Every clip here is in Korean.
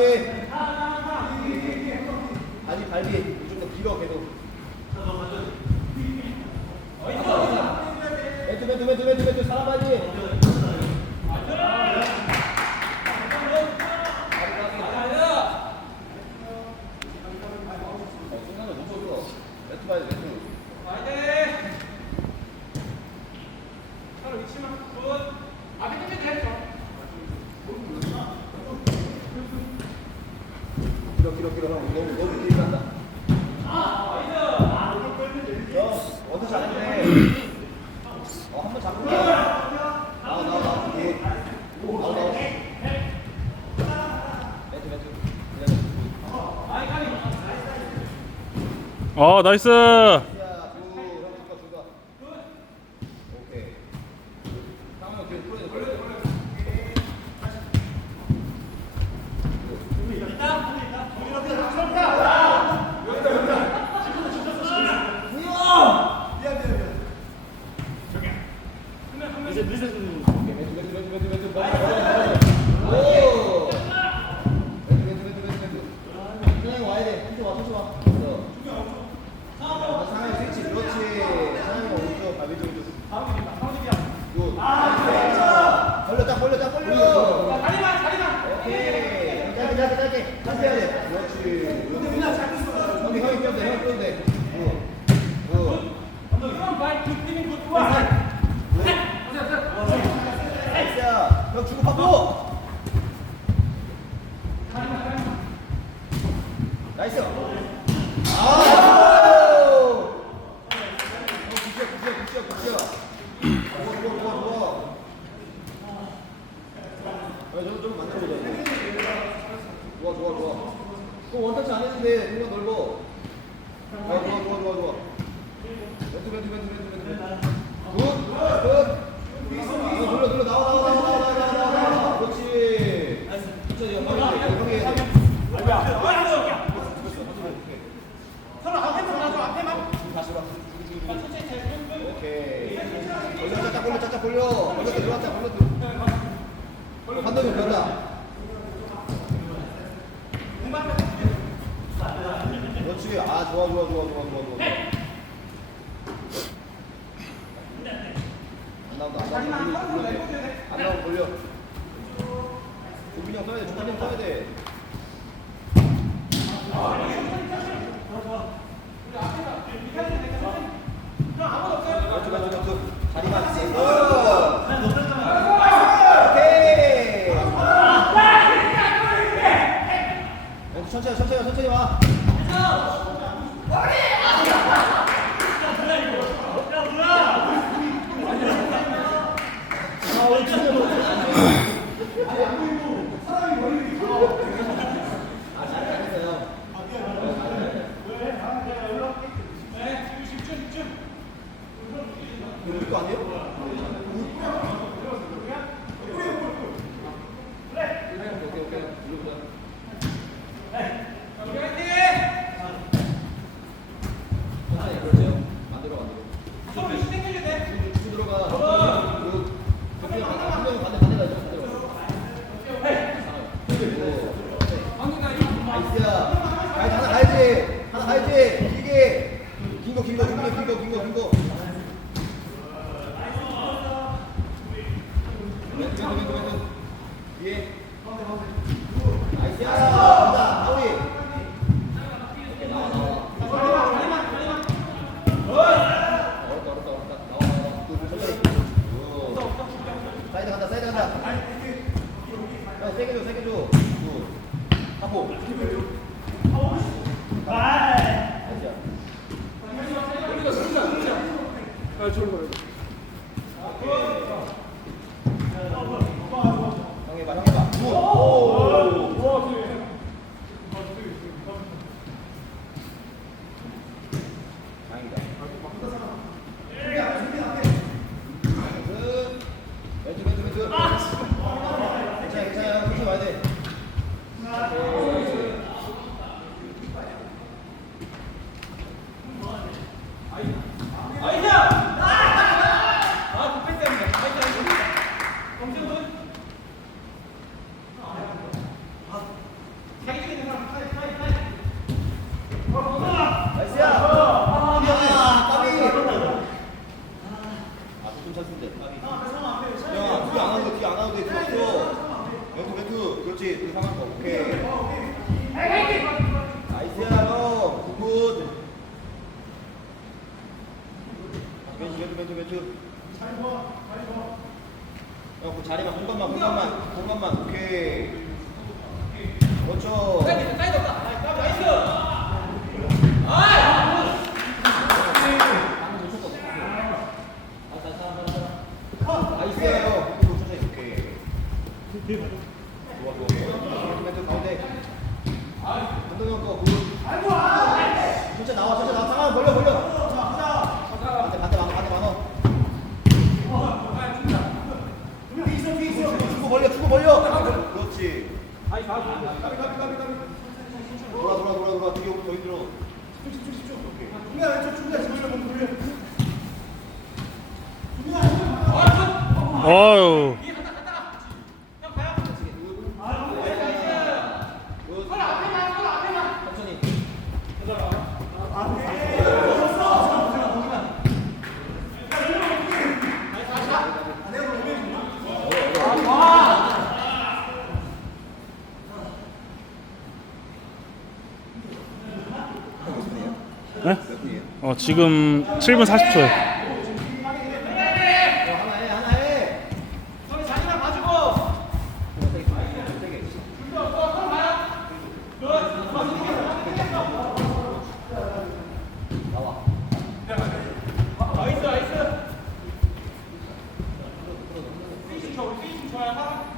돼. 아니 발비 무조건 길어 계속. 멘트 멘트 멘트 멘트 사람 발비. 어 나이스! 나이스. 아! 원터치 안 했는데 공간 넓어. 좋아, 좋아, 좋아, 좋아, 좋아. 왼쪽, 왼쪽, 왼쪽, 왼쪽, 왼쪽. 굿, 굿. 어, 눌러, 눌러, 나와, 나와. 좋아 좋아 좋아 좋아 좋아 좋아. 안 나온다 안 나온다. 돌려, 돌려. 안 나온다 돌려. 조빈형 써야 돼. 조빈형 써야 돼. 아. 그렇지 그렇지 그렇지. 다리만. 오케이. 나이스야 굿. 자리만 공간만 공간만 공간만. 오케이. 그렇죠. 오케이 좋아 좋아 멘트 가운데 감독이 형거 굿 진짜 나와 진짜 나와 상황 벌려 벌려 반대 반대 많어 반대 많어 주고 벌려 주고 벌려 그렇지 돌아 돌아 돌아 돌아 뒤에 오고 저기 들어 어유 네? 어 지금 7분 40초요 하나 해 하나 해 저기 자기랑 봐주고 나와 나이스 나이스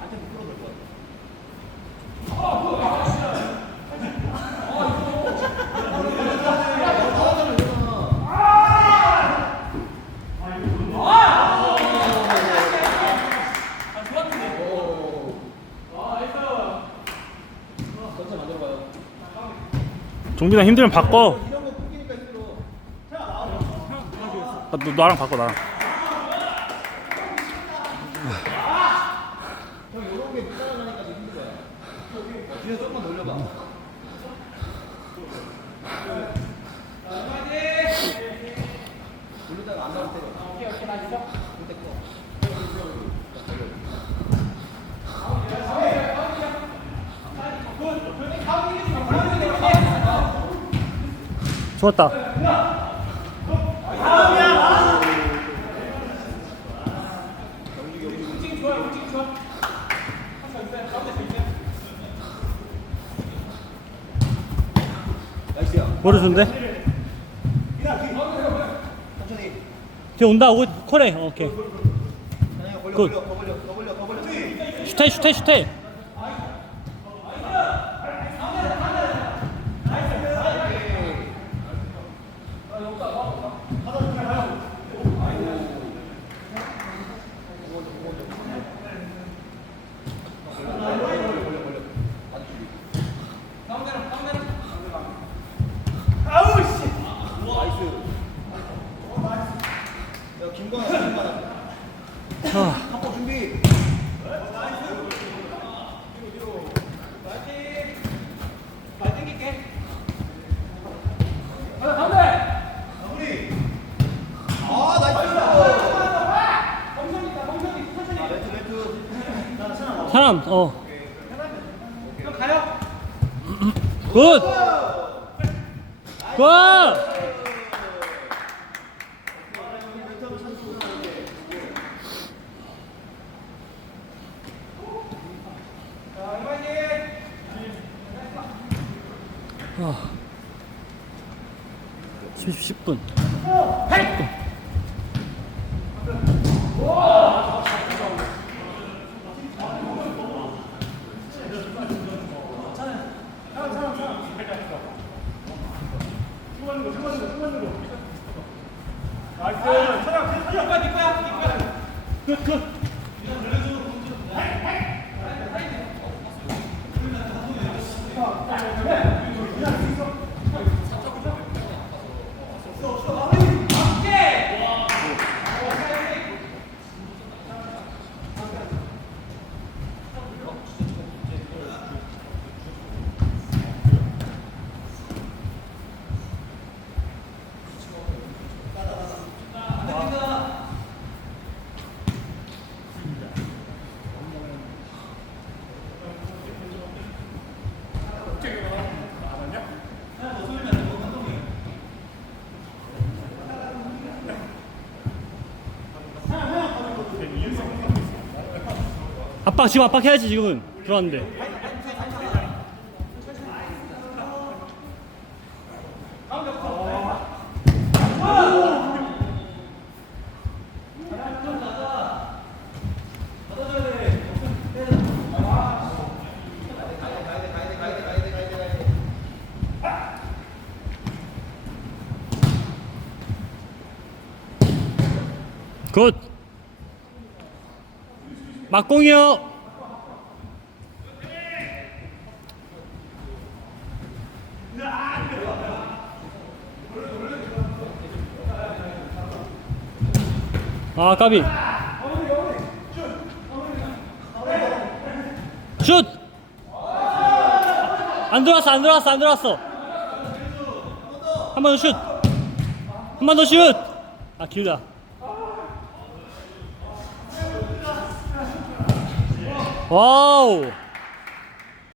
한테 풀어줄 것 같아 나와잖아 이거잖아 전체 만들어봐요 종빈아 힘들면 바꿔. 아, 너, 나랑 바꿔 나랑 형 이런 게못 따라가니까 좀 힘든 거야 어, 뒤에 조금만 놀려봐 돌리다가 안 나올 때가 오케이 오케이 나 있어 그때 꺼 좋았다 머리 준대 뒤에 온다 오 코레 어, 오케이 굿. 슈테 슈테 나이 3. 어. 형 가요. 굿. 굿. 아, 70분. 10분. 끝 끝. 압박 지금 압박해야지 지금은. 들어왔는데. 굿. 막공이요 아 까비 슛! 안 들어왔어 안 들어왔어 안 들어왔어 한 번 더 슛! 한 번 더 슛! 아 길다 와우